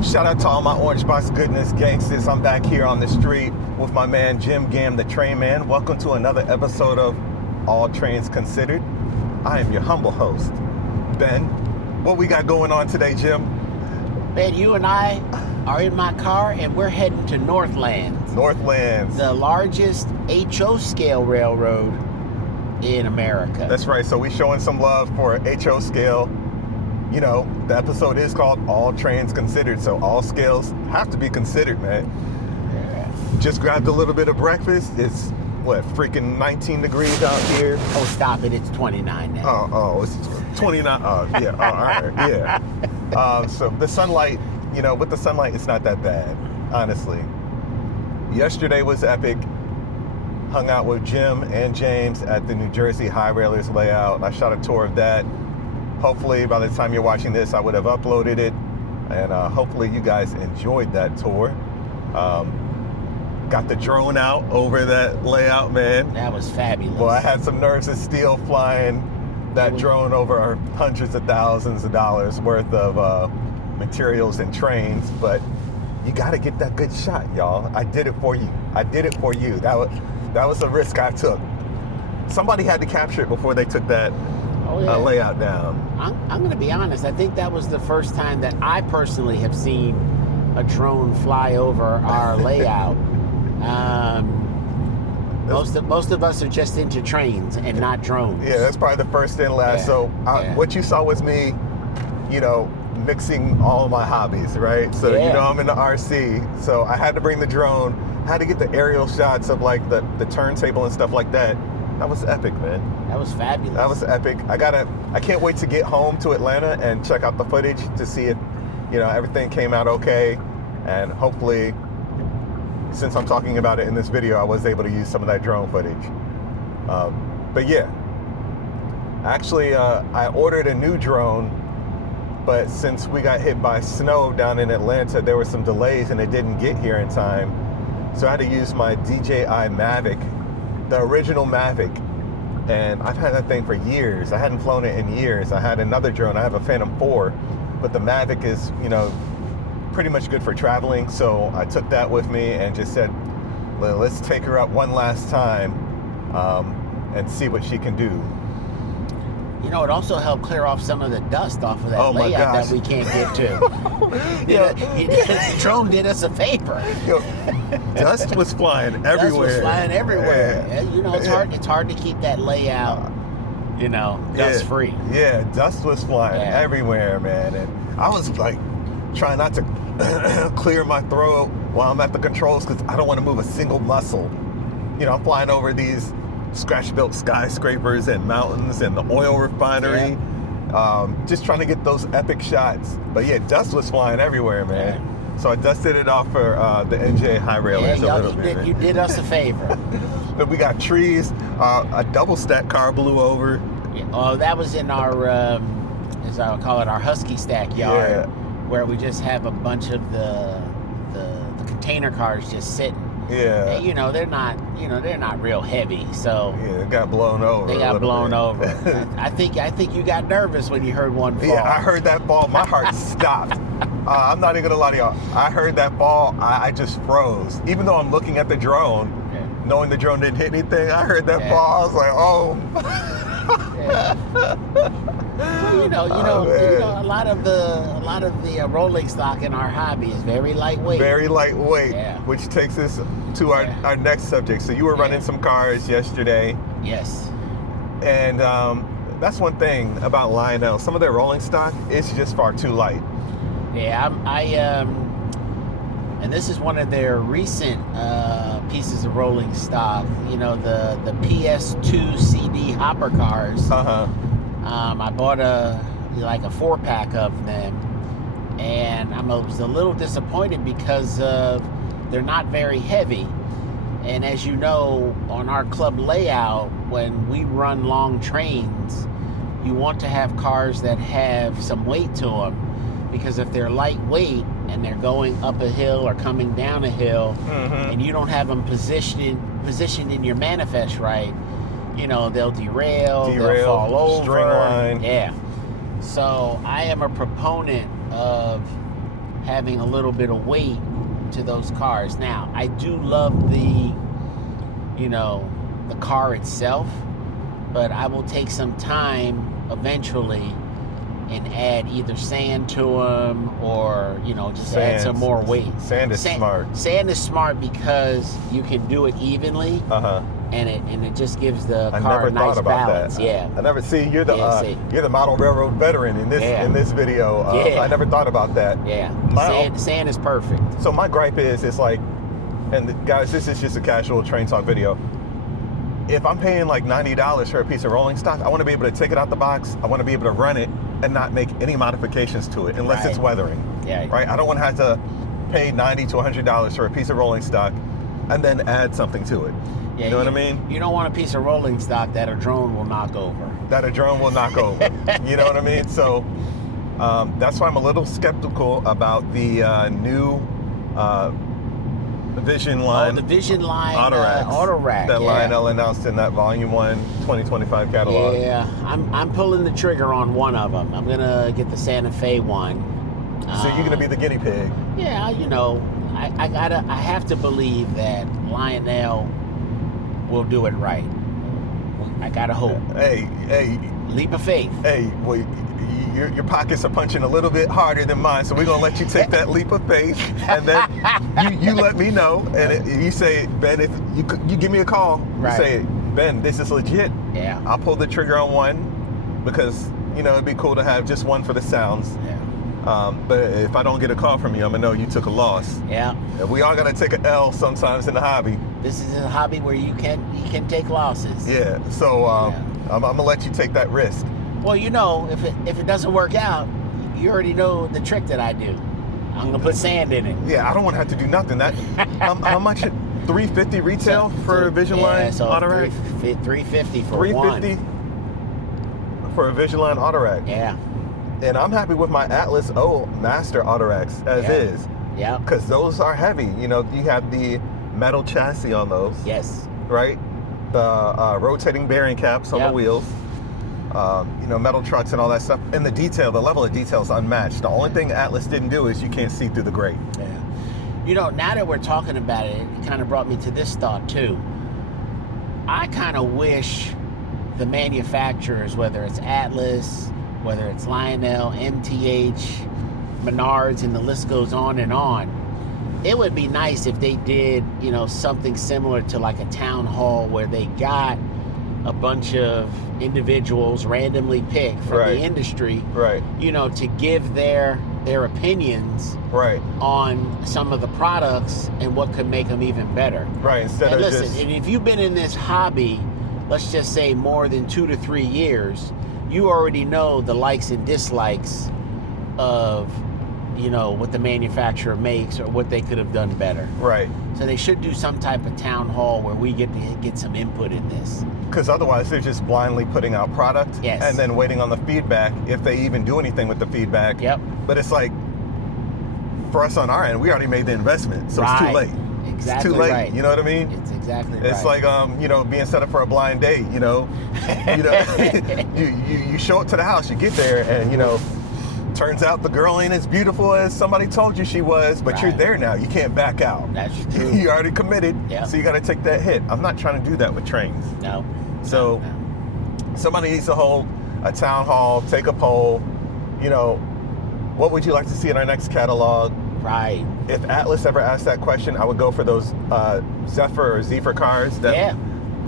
Shout out to all my Orange Box Goodness Gangstas. I'm back here on the street with my man Jim Gam, the train man. Welcome to another episode of All Trains Considered. I am your humble host, Ben. What we got going on today, Jim? Ben, you and I are in my car and we're heading to Northlands. Northlands. The largest HO scale railroad in America. That's right. So we're showing some love for HO scale. You know, the episode is called All Trains Considered, so all scales have to be considered, man. Yeah. Just grabbed a little bit of breakfast. It's, what, freaking 19 degrees out here? Oh, stop it. It's 29 now. It's 29. Oh, yeah. Oh, all right. Yeah. So the sunlight, with the sunlight, it's not that bad, honestly. Yesterday was epic. Hung out with Jim and James at the New Jersey High Railers layout. I shot a tour of that. Hopefully, by the time you're watching this, I would have uploaded it. And hopefully you guys enjoyed that tour. Got the drone out over that layout, man. That was fabulous. Well, I had some nerves of steel flying that drone over hundreds of thousands of dollars worth of materials and trains. But you got to get that good shot, y'all. I did it for you. That was a risk I took. Somebody had to capture it before they took that layout down. I'm going to be honest. I think that was the first time that I personally have seen a drone fly over our layout. Most of us are just into trains and not drones. Yeah, that's probably the first and last. Yeah. So what you saw was me, mixing all of my hobbies, right? So, I'm in the RC, so I had to bring the drone, had to get the aerial shots of like the turntable and stuff like that. That was epic, man. That was fabulous. That was epic. I can't wait to get home to Atlanta and check out the footage to see if, everything came out okay. And hopefully, since I'm talking about it in this video, I was able to use some of that drone footage. But yeah, actually, I ordered a new drone, but since we got hit by snow down in Atlanta, there were some delays and it didn't get here in time. So I had to use my DJI Mavic, the original Mavic, and I've had that thing for years. I hadn't flown it in years. I had another drone. I have a Phantom 4, but the Mavic is, pretty much good for traveling. So I took that with me and just said, let's take her up one last time and see what she can do. It also helped clear off some of the dust off of that layout that we can't get to. The drone did us a favor. Dust was flying everywhere. Dust was flying everywhere. Yeah. It's hard to keep that layout, dust free. Yeah, dust was flying everywhere, man. And I was like trying not to clear my throat while I'm at the controls because I don't want to move a single muscle. I'm flying over these scratch-built skyscrapers and mountains and the oil refinery. Just trying to get those epic shots. But yeah, dust was flying everywhere, man. Yeah. So I dusted it off for the NJ High Railers a little bit. You did us a favor. But we got trees. A double stack car blew over. Oh, that was in our, as I would call it, our Husky stack yard, where we just have a bunch of the container cars just sitting. Yeah. And, they're not real heavy, so yeah, it got blown over. They got blown over. I think you got nervous when you heard one fall. Yeah, I heard that fall. My heart stopped. I'm not even gonna lie to y'all. I heard that fall. I just froze. Even though I'm looking at the drone, knowing the drone didn't hit anything, I heard that fall. I was like, oh. Well, a lot of the rolling stock in our hobby is very lightweight. Very lightweight, which takes us to our next subject. So you were running some cars yesterday. Yes. And that's one thing about Lionel. Some of their rolling stock is just far too light. Yeah, and this is one of their recent pieces of rolling stock. The PS2 CD hopper cars. I bought a 4-pack of them, and I was a little disappointed because they're not very heavy. And as you know, on our club layout, when we run long trains, you want to have cars that have some weight to them, because if they're lightweight and they're going up a hill or coming down a hill, and you don't have them positioned in your manifest right, they'll derail, they'll fall over. String line. Yeah. So I am a proponent of having a little bit of weight to those cars. Now, I do love the car itself, but I will take some time eventually and add either sand to them or, just add some more weight. Sand is smart. Sand is smart because you can do it evenly. And it just gives the car a nice balance. That. Yeah. I never see you're the model railroad veteran in this video. I never thought about that. Yeah. Sand is perfect. So my gripe is it's like, and guys, this is just a casual train talk video. If I'm paying like $90 for a piece of rolling stock, I want to be able to take it out the box. I want to be able to run it and not make any modifications to it unless it's weathering. Yeah. Right. I don't want to have to pay $90 to $100 for a piece of rolling stock and then add something to it. Yeah, you know what I mean? You don't want a piece of rolling stock that a drone will knock over. You know what I mean? So that's why I'm a little skeptical about the new Vision Line. The Vision Line auto rack that Lionel announced in that Volume 1 2025 catalog. Yeah, I'm pulling the trigger on one of them. I'm gonna get the Santa Fe one. So you're gonna be the guinea pig? Yeah, I have to believe that Lionel will do it right. I gotta hope. Hey. Leap of faith. Hey, well, your pockets are punching a little bit harder than mine, so we're gonna let you take that leap of faith, and then you let me know, and you say, Ben, if you give me a call, you say, Ben, this is legit. Yeah. I'll pull the trigger on one because it'd be cool to have just one for the sounds. Yeah. But if I don't get a call from you, I'm gonna know you took a loss. Yeah. And we all gotta take an L sometimes in the hobby. This is a hobby where you can take losses. Yeah. So I'm gonna let you take that risk. Well, if it doesn't work out, you already know the trick that I do. I'm gonna put sand in it. Yeah, I don't want to have to do nothing. That how much? $350 retail for a Vision Line auto rack. $350 for $350 for a Vision Line auto rack. Yeah. And I'm happy with my Atlas O Master auto racks as is. Yeah. Because those are heavy. You have the metal chassis on those. Yes. Right. The rotating bearing caps on the wheels. Metal trucks and all that stuff. And the level of detail is unmatched. The only thing Atlas didn't do is you can't see through the grate. Yeah. Now that we're talking about it, it kind of brought me to this thought too. I kind of wish the manufacturers, whether it's Atlas, whether it's Lionel, MTH, Menards, and the list goes on and on, it would be nice if they did, something similar to like a town hall where they got a bunch of individuals randomly picked from the industry, to give their opinions on some of the products and what could make them even better. Right. Instead and of listen, and if you've been in this hobby, let's just say more than 2 to 3 years, you already know the likes and dislikes of what the manufacturer makes or what they could have done better. Right. So they should do some type of town hall where we get to get some input in this. Because otherwise they're just blindly putting out product and then waiting on the feedback, if they even do anything with the feedback. Yep. But it's like, for us on our end, we already made the investment, so it's too late. Exactly. It's too late. Right. You know what I mean? It's exactly right. It's like being set up for a blind date. You show up to the house, you get there, and turns out the girl ain't as beautiful as somebody told you she was, but you're there now. You can't back out. That's true. You already committed, yep. So you got to take that hit. I'm not trying to do that with trains. No. So somebody needs to hold a town hall, take a poll. What would you like to see in our next catalog? Right. If Atlas ever asked that question, I would go for those Zephyr or Zephyr cars that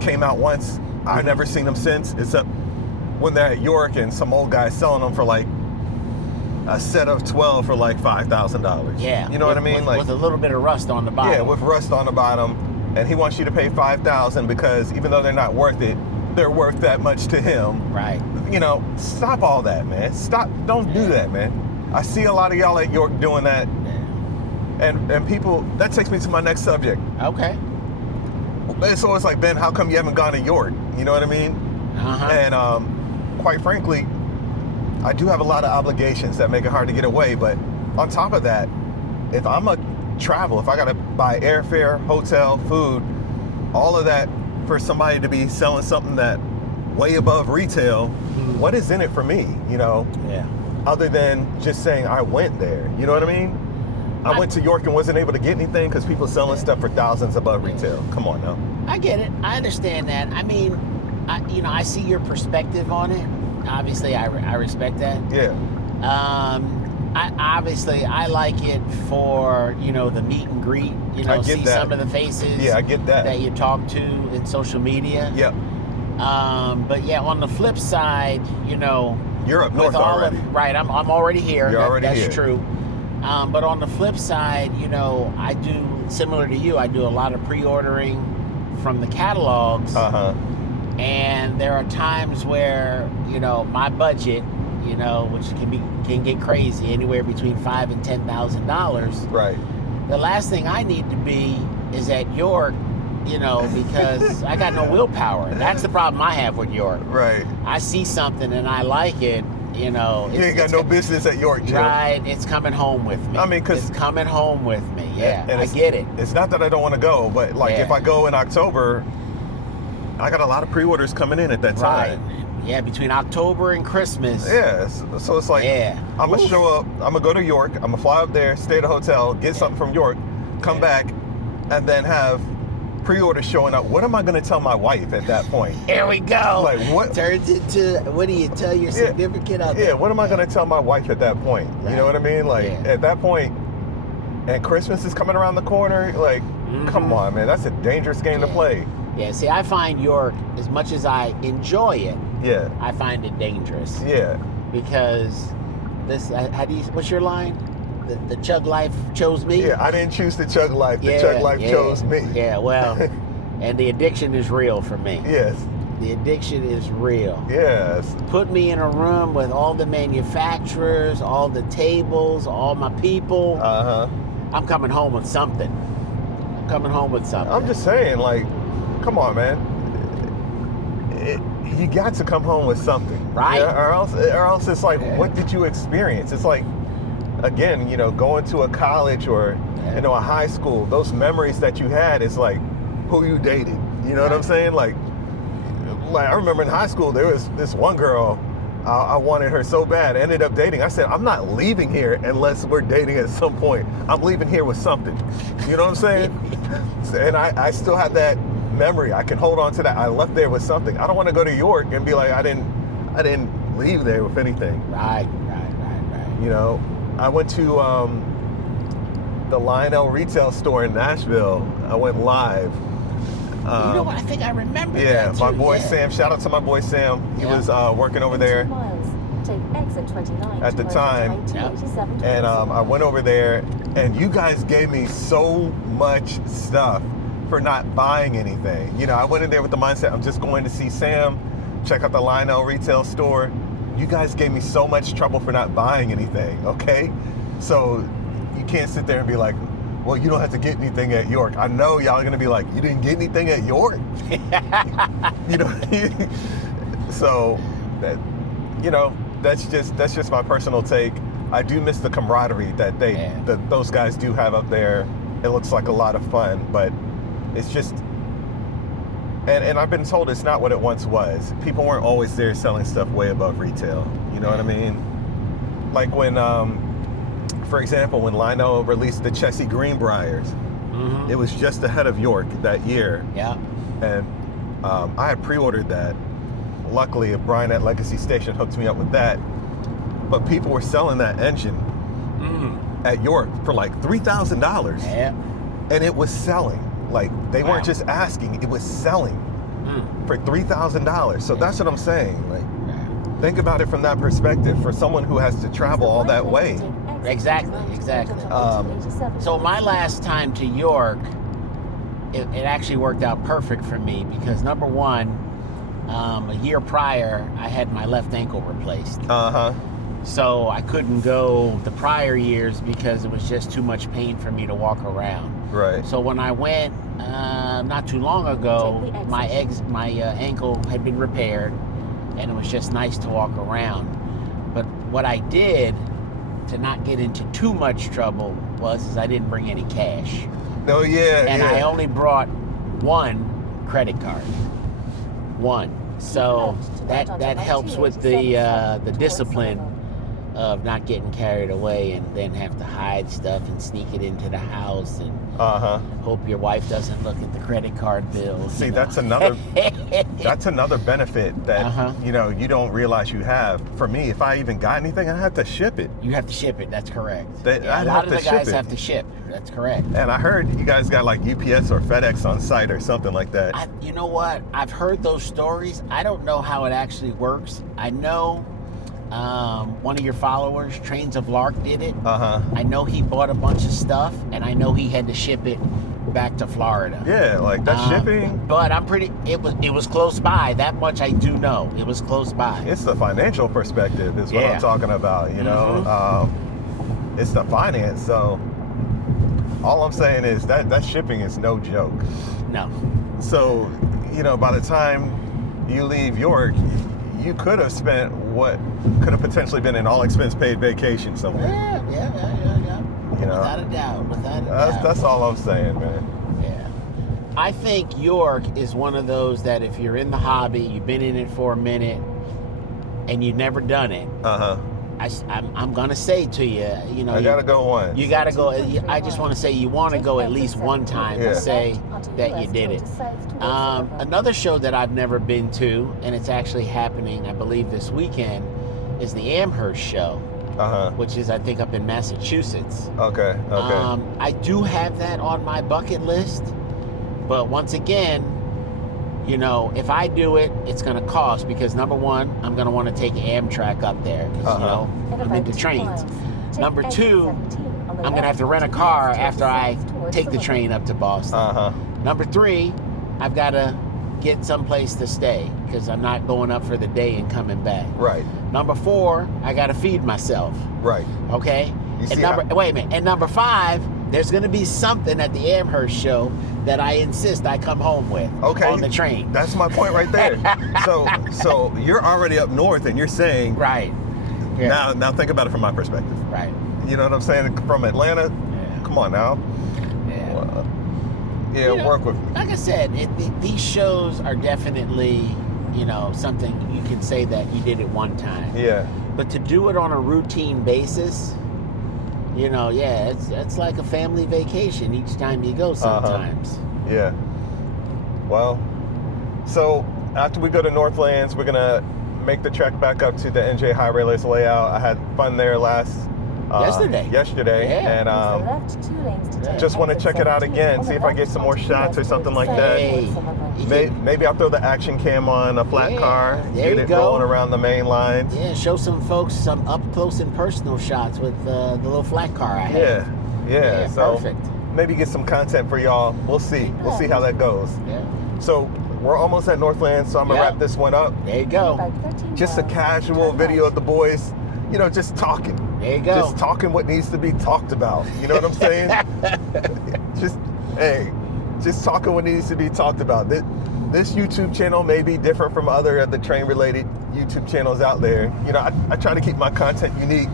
came out once. I've never seen them since, except when they're at York and some old guy's selling them for like a set of 12 for like $5,000. Yeah. You know what I mean? With a little bit of rust on the bottom. Yeah, with rust on the bottom. And he wants you to pay $5,000 because even though they're not worth it, they're worth that much to him. Right. Stop all that, man. Stop. Don't do that, man. I see a lot of y'all at York doing that. And people, that takes me to my next subject. Okay. It's always like, Ben, how come you haven't gone to York? You know what I mean? Uh-huh. And quite frankly, I do have a lot of obligations that make it hard to get away. But on top of that, if I'm a travel, if I got to buy airfare, hotel, food, all of that for somebody to be selling something that way above retail, what is in it for me, Yeah. other than just saying I went there, you know what I mean? I went to York and wasn't able to get anything because people selling stuff for thousands above retail. Come on now. I get it. I understand that. I mean, I see your perspective on it. Obviously, I respect that. Yeah. I like it for, the meet and greet, see that. some of the faces. Yeah, I get that. That you talk to in social media. Yep. But yeah, on the flip side, you're up north already. Right, I'm already here. You're already that's here. True. But on the flip side, I do, similar to you, I do a lot of pre-ordering from the catalogs. And there are times where, my budget, which can get crazy, anywhere between $5,000 and $10,000. Right. The last thing I need to be is at York, because I got no willpower. That's the problem I have with York. Right. I see something and I like it, you ain't got no business at York, Jim. Right. It's coming home with me. I mean, it's coming home with me. Yeah, and I get it. It's not that I don't want to go, but if I go in October, I got a lot of pre-orders coming in at that time. Right. Yeah, between October and Christmas. Yeah, so it's like, I'm going to show up, I'm going to go to York, I'm going to fly up there, stay at a hotel, get something from York, come back, and then have pre-orders showing up. What am I going to tell my wife at that point? Here we go. Like, what? Turns into, what do you tell your significant other? Yeah, what am I going to tell my wife at that point? Right. You know what I mean? Like, at that point, and Christmas is coming around the corner, like, come on, man, that's a dangerous game to play. Yeah, see, I find York, as much as I enjoy it, I find it dangerous. Yeah. Because what's your line? The chug life chose me? Yeah, I didn't choose the chug life. The chug life chose me. Yeah, well, and the addiction is real for me. Yes. The addiction is real. Yes. Put me in a room with all the manufacturers, all the tables, all my people. I'm coming home with something. I'm just saying, like, come on, man. You got to come home with something, right? Yeah, or else it's like, what did you experience? It's like, again, going to a college or a high school. Those memories that you had is like who you dated. You know what I'm saying? Like I remember in high school there was this one girl. I wanted her so bad. I ended up dating. I said, I'm not leaving here unless we're dating at some point. I'm leaving here with something. You know what I'm saying? And I still have that memory. I can hold on to that. I left there with something. I don't want to go to York and be like, I didn't leave there with anything. Right. I went to the Lionel retail store in Nashville. I went live. You know what? I think I remember that. Yeah, my boy Sam. Shout out to my boy Sam. He was working over there at the time. And I went over there, and you guys gave me so much stuff for not buying anything. I went in there with the mindset, I'm just going to see Sam, check out the Lionel retail store. You guys gave me so much trouble for not buying anything, okay? So you can't sit there and be like, well, you don't have to get anything at York. I know y'all are gonna be like, you didn't get anything at York? So that's just my personal take. I do miss the camaraderie that those guys do have up there. It looks like a lot of fun, but it's just, and I've been told it's not what it once was. People weren't always there selling stuff way above retail. You know what I mean? Like when, for example, when Lionel released the Chessie Greenbriers, it was just ahead of York that year. Yeah. And I had pre-ordered that. Luckily, Brian at Legacy Station hooked me up with that. But people were selling that engine at York for like $3,000. Yeah. And it was selling. Like, they weren't just asking, it was selling for $3,000. So that's what I'm saying. Like, think about it from that perspective for someone who has to travel all that way. Exactly. So my last time to York, it actually worked out perfect for me because number one, a year prior, I had my left ankle replaced. So I couldn't go the prior years because it was just too much pain for me to walk around. Right. So when I went not too long ago, my ankle had been repaired, and it was just nice to walk around. But what I did to not get into too much trouble was I didn't bring any cash. Oh yeah. And I only brought one credit card. One. So that helps with the discipline of not getting carried away and then have to hide stuff and sneak it into the house and hope your wife doesn't look at the credit card bills. See, that's another benefit that you don't realize you have. For me, if I even got anything, I have to ship it. You have to ship it. That's correct. A lot of the guys have to ship. That's correct. And I heard you guys got like UPS or FedEx on site or something like that. You know what? I've heard those stories. I don't know how it actually works. I know one of your followers, Trains of Lark, did it. I know he bought a bunch of stuff, and I know he had to ship it back to Florida. Yeah, like that shipping. But it was close by. That much I do know. It was close by. It's the financial perspective is what I'm talking about, you know. It's the finance. So all I'm saying is that shipping is no joke. No. So, by the time you leave York, you could have spent what could have potentially been an all-expense paid vacation somewhere. Yeah. Without a doubt. That's all I'm saying, man. Yeah. I think York is one of those that if you're in the hobby, you've been in it for a minute, and you've never done it. I'm gonna say to you, I gotta go once. You gotta go. I just want to say you want to go at least one time to say that you did it. Another show that I've never been to, and it's actually happening, I believe, this weekend, is the Amherst show, which is I think up in Massachusetts. Okay. I do have that on my bucket list, but once again, if I do it, it's going to cost because number one, I'm going to want to take Amtrak up there because, I'm into trains. Number two, I'm going to have to rent a car after I take the train up to Boston. Number three, I've got to get someplace to stay because I'm not going up for the day and coming back. Right. Number four, I got to feed myself. Right. Okay? Wait a minute. And number five, there's going to be something at the Amherst show that I insist I come home with on the train. That's my point right there. So you're already up north and you're saying... Right. Yeah. Now think about it from my perspective. Right. You know what I'm saying? From Atlanta? Yeah. Come on now. Yeah. Work with me. Like I said, these shows are definitely, something you can say that you did it one time. Yeah. But to do it on a routine basis... it's like a family vacation each time you go sometimes. Yeah. Well, so after we go to Northlands, we're going to make the trek back up to the NJ Highway Race layout. I had fun there yesterday. Yeah. And just want to check it out again, see if I get some more shots or something like that. Maybe I'll throw the action cam on a flat car, get it rolling around the main lines. Yeah, show some folks some up close and personal shots with the little flat car I have. Yeah. So perfect. Maybe get some content for y'all. We'll see how that goes. Yeah. So we're almost at Northlands, so I'm gonna wrap this one up. There you go. Just a casual video of the boys, just talking. There you go. Just talking what needs to be talked about. You know what I'm saying? Just talking what needs to be talked about. This YouTube channel may be different from other of the train-related YouTube channels out there. I try to keep my content unique.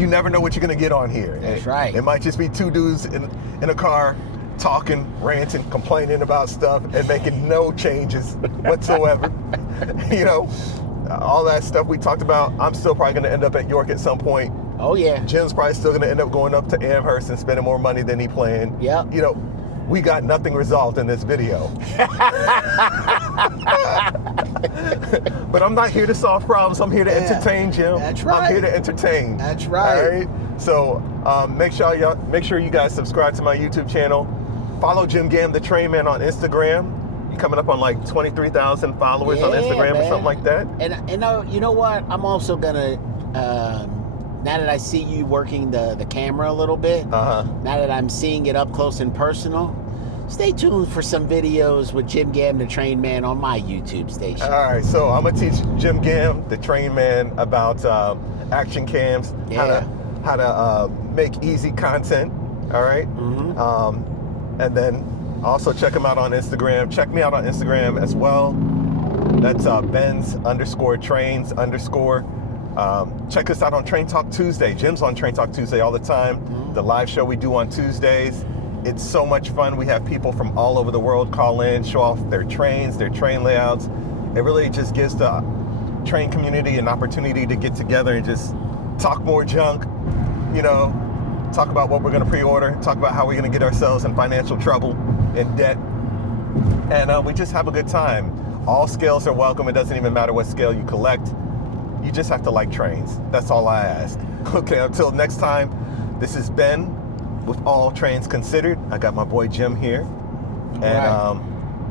You never know what you're gonna get on here. That's right. It might just be two dudes in a car talking, ranting, complaining about stuff, and making no changes whatsoever. All that stuff we talked about, I'm still probably going to end up at York at some point. Oh, yeah. Jim's probably still going to end up going up to Amherst and spending more money than he planned. Yeah. We got nothing resolved in this video. But I'm not here to solve problems. I'm here to entertain, Jim. That's right. I'm here to entertain. That's right. All right? So make sure you guys subscribe to my YouTube channel. Follow Jim Gam, the Train Man, on Instagram. You're coming up on like 23,000 followers on Instagram or something like that. And you know what? I'm also gonna now that I see you working the camera a little bit, now that I'm seeing it up close and personal, stay tuned for some videos with Jim Gam, the Train Man, on my YouTube station. All right, so I'm gonna teach Jim Gam, the Train Man, about action cams, how to make easy content. All right, and then also check him out on Instagram. Check me out on Instagram as well. That's Benz_trains_. Check us out on Train Talk Tuesday. Jim's on Train Talk Tuesday all the time. The live show we do on Tuesdays. It's so much fun. We have people from all over the world call in, show off their trains, their train layouts. It really just gives the train community an opportunity to get together and just talk more junk, you know, talk about what we're going to pre-order, talk about how we're going to get ourselves in financial trouble, in debt, and we just have a good time. All scales are welcome. It doesn't even matter what scale you collect. You just have to like trains. That's all I ask. Okay, until next time, this is Ben with All Trains Considered. I got my boy Jim here. And right.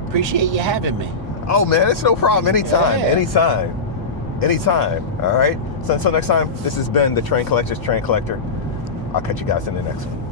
Appreciate you having me. Oh man, it's no problem. Anytime, yeah. anytime. All right. So until next time, this has been the Train Collector's Train Collector. I'll catch you guys in the next one.